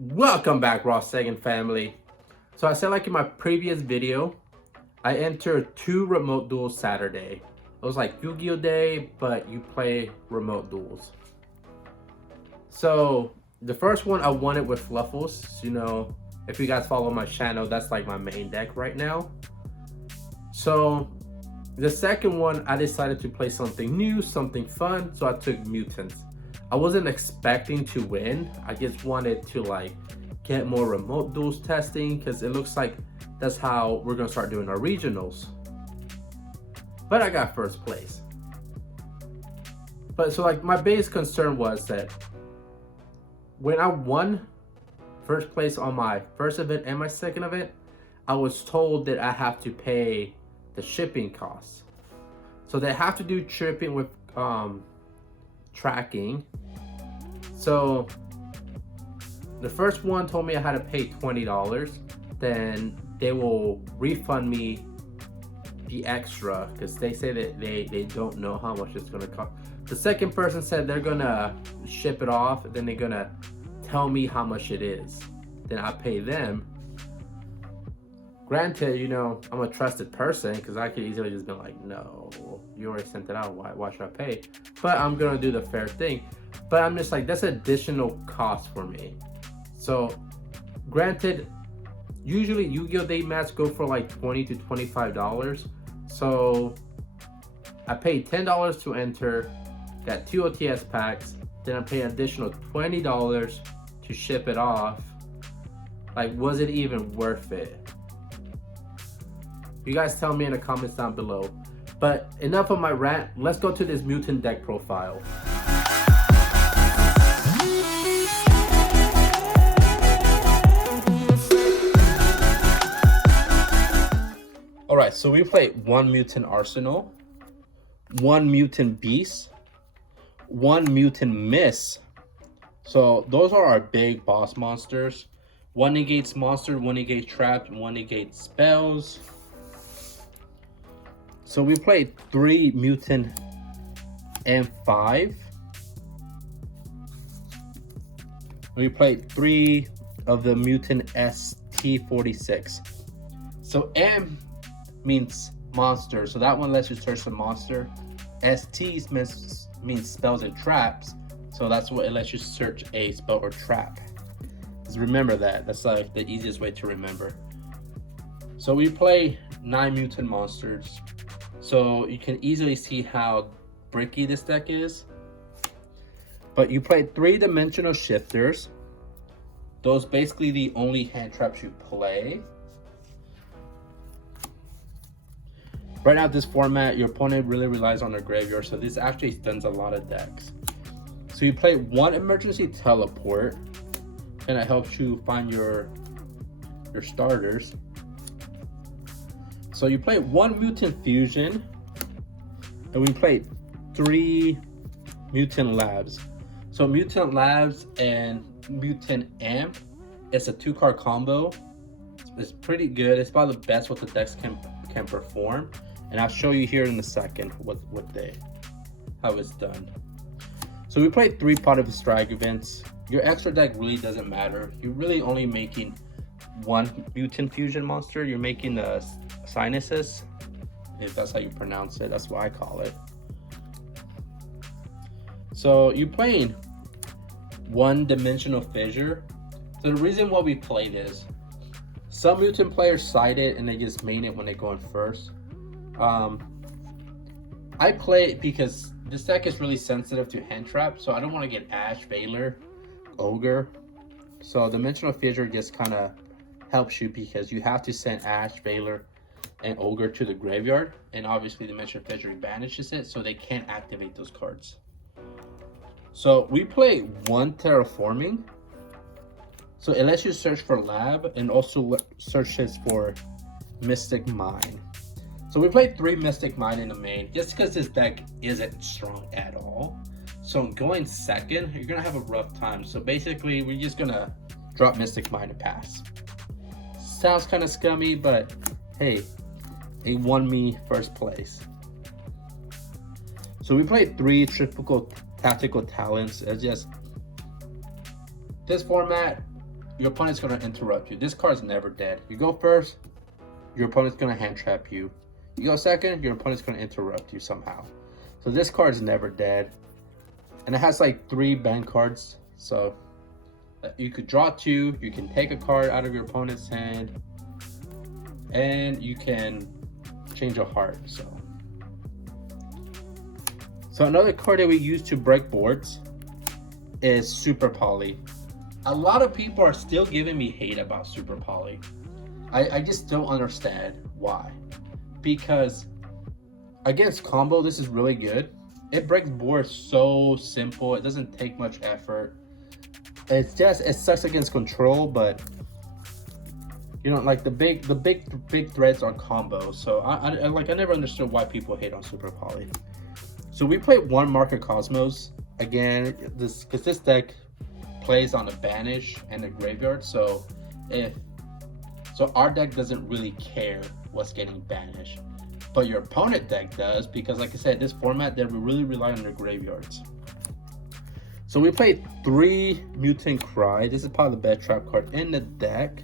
Welcome back, RawSangan family. So I said, like in my previous video, I entered 2 remote duels Saturday. It was like Yugioh day, but you play remote duels. So the first one I won it with Fluffles. You know, if you guys follow my channel, that's like my main deck right now. So the second one, I decided to play something new, something fun. So I took Mutants. I wasn't expecting to win. I just wanted to like get more remote duels testing because it looks like that's how we're gonna start doing our regionals. But I got first place. But so like my biggest concern was that when I won first place on my first event and my second event, I was told that I have to pay the shipping costs. So they have to do shipping with tracking. So the first one told me I had to pay $20. Then they will refund me the extra because they say that they don't know how much it's gonna cost. The second person said they're gonna ship it off, then they're gonna tell me how much it is. Then I pay them. Granted, you know, I'm a trusted person because I could easily just be like, no, you already sent it out, why should I pay? But I'm gonna do the fair thing. But I'm just like, that's additional cost for me. So granted, usually Yu-Gi-Oh! Day mats go for like $20 to $25. So I paid $10 to enter, got 2 OTS packs, then I paid an additional $20 to ship it off. Like, was it even worth it? You guys tell me in the comments down below. But enough of my rant, let's go to this mutant deck profile. Alright, so we played 1 mutant arsenal, 1 mutant beast, 1 mutant miss. So those are our big boss monsters. 1 negates monster, 1 negates trap, 1 negates spells. So we played 3 mutant M5. We played 3 of the mutant ST46. So M means monster, so that one lets you search the monster. ST means spells and traps, so that's what it lets you search a spell or trap. Just remember that. That's like the easiest way to remember. So we play 9 mutant monsters, so you can easily see how bricky this deck is. But you play 3-dimensional shifters. Those basically the only hand traps you play. Right now, this format, your opponent really relies on their graveyard, so this actually stuns a lot of decks. So you play 1 emergency teleport, and it helps you find your starters. So you play 1 mutant fusion, and we play 3 mutant labs. So mutant labs and mutant amp, it's a 2-card combo. It's pretty good. It's probably the best what the decks can perform. And I'll show you here in a second how it's done. So we played 3 pot of strike events. Your extra deck really doesn't matter. You're really only making 1 mutant fusion monster. You're making the sinuses, if that's how you pronounce it. That's what I call it. So you're playing 1-dimensional fissure. So the reason why we play this, some mutant players side it and they just main it when they go in first. I play it because this deck is really sensitive to hand trap, so I don't want to get Ash, Veiler, Ogre. So Dimensional Fissure just kind of helps you because you have to send Ash, Veiler, and Ogre to the graveyard, and obviously Dimensional Fissure banishes it, so they can't activate those cards. So we play 1 terraforming, so it lets you search for lab and also searches for Mystic Mine. So we played 3 Mystic Mine in the main, just because this deck isn't strong at all. So going second, you're gonna have a rough time. So basically, we're just gonna drop Mystic Mine and pass. Sounds kind of scummy, but hey, it won me first place. So we played 3 typical tactical talents. It's just this format, your opponent's gonna interrupt you. This card's never dead. You go first, your opponent's gonna hand trap you. You go second, your opponent's gonna interrupt you somehow. So this card's never dead. And it has like 3 band cards. So you could draw 2, you can take a card out of your opponent's hand, and you can change a heart. So another card that we use to break boards is Super Poly. A lot of people are still giving me hate about Super Poly. I just don't understand why. Because against combo, this is really good. It breaks boards so simple. It doesn't take much effort. It sucks against control, but you know, like the big threats are combos. So I never understood why people hate on Super Poly. So we played 1 Marker Cosmos again. Because this deck plays on a banish and a graveyard. So our deck doesn't really care what's getting banished, but your opponent deck does, because like I said, this format they really rely on their graveyards. So we played 3 Mutant Cry. This is probably the best trap card in the deck.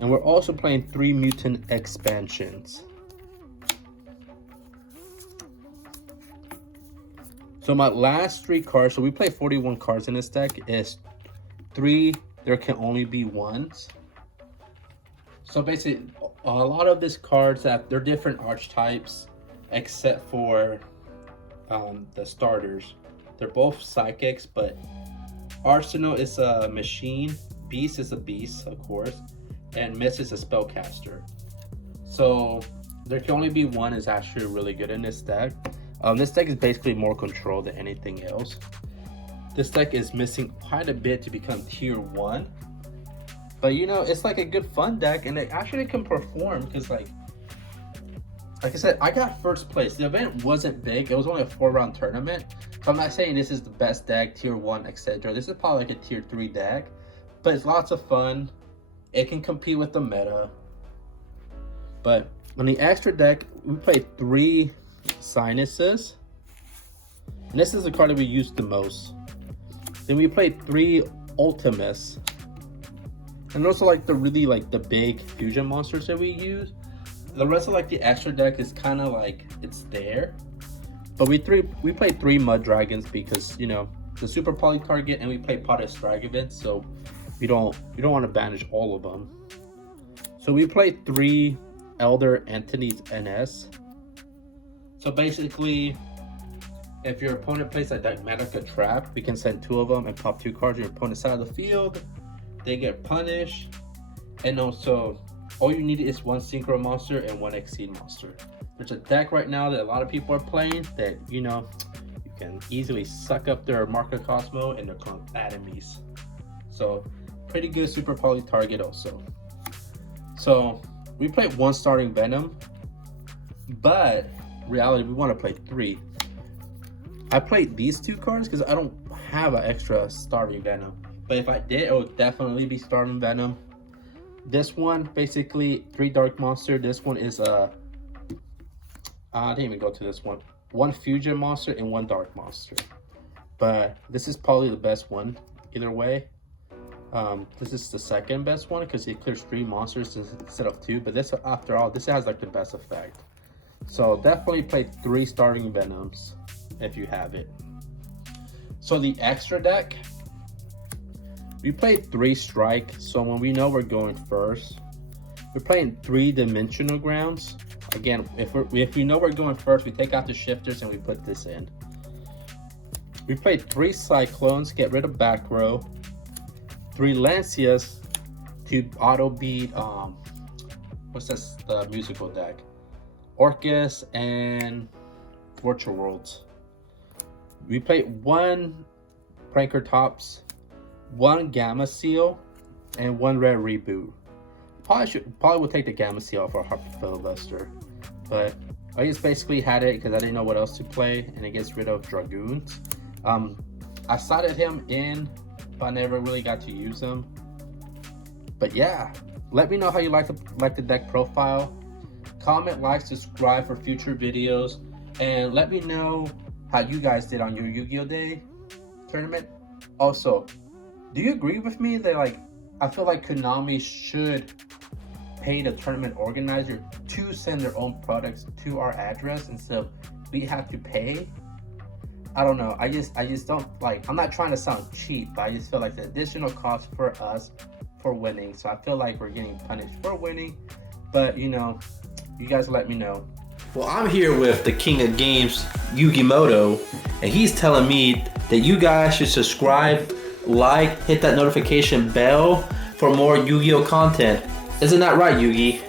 And we're also playing 3 Mutant Expansions. So my last 3 cards, so we play 41 cards in this deck, is 3 there can only be ones. So basically, a lot of these cards they're different archetypes, except for the starters. They're both psychics, but Arsenal is a machine, Beast is a beast, of course, and Miss is a spellcaster. So there can only be one is actually really good in this deck. This deck is basically more control than anything else. This deck is missing quite a bit to become tier 1. But you know, it's like a good fun deck, and it actually can perform because like I said, I got first place. The event wasn't big. It was only a 4-round tournament. So I'm not saying this is the best deck, tier 1, etc. This is probably like a tier 3 deck, but it's lots of fun. It can compete with the meta. But on the extra deck, we played 3 Sinuses. And this is the card that we used the most. Then we played 3 Ultimus. And also like the really like the big fusion monsters that we use. The rest of like the extra deck is kind of like it's there. But we played 3 Mud Dragons because you know the Super Poly target, and we played Potted Stragavant, so we don't want to banish all of them. So we played 3 Elder Entities NS. So basically, if your opponent plays a Dogmatica Trap, we can send 2 of them and pop 2 cards on your opponent's side of the field. They get punished, and also all you need is 1 Synchro monster and 1 Exceed monster. There's a deck right now that a lot of people are playing that you know you can easily suck up their Marker Cosmo and their enemies. So pretty good Super Poly target also. So we played 1 Starting Venom, but reality we want to play 3. I played these 2 cards because I don't have an extra Starting Venom. But if I did, it would definitely be Starting Venom. This one, basically 3 Dark Monster. This one is I didn't even go to this one. 1 Fusion Monster and 1 Dark Monster. But this is probably the best one, either way. This is the second best one because it clears 3 monsters instead of 2. But this, after all, this has like the best effect. So definitely play 3 Starting Venoms if you have it. So the extra deck, we played 3 Strike. So when we know we're going first, we're playing 3 Dimensional Grounds. Again, if we know we're going first, we take out the shifters and we put this in. We played 3 Cyclones, get rid of back row. 3 Lancias to auto beat what's this, the musical deck, Orcus and Virtual Worlds. We played 1 Pranker Tops, 1 Gamma Seal, and 1 Red Reboot. Probably will take the Gamma Seal for Harpy Filibuster, but I just basically had it because I didn't know what else to play, and it gets rid of Dragoons. I slotted him in, but I never really got to use him. But yeah, let me know how you like the deck profile. Comment, like, subscribe for future videos, and let me know how you guys did on your Yu-Gi-Oh! Day tournament. Also, do you agree with me that like I feel like Konami should pay the tournament organizer to send their own products to our address instead of we have to pay. I don't know. I just don't like. I'm not trying to sound cheap, but I just feel like the additional cost for us for winning. So I feel like we're getting punished for winning. But you know, you guys let me know. Well, I'm here with the king of games, Yugimoto, and he's telling me that you guys should subscribe, like, hit that notification bell for more Yu-Gi-Oh content. Isn't that right, Yugi?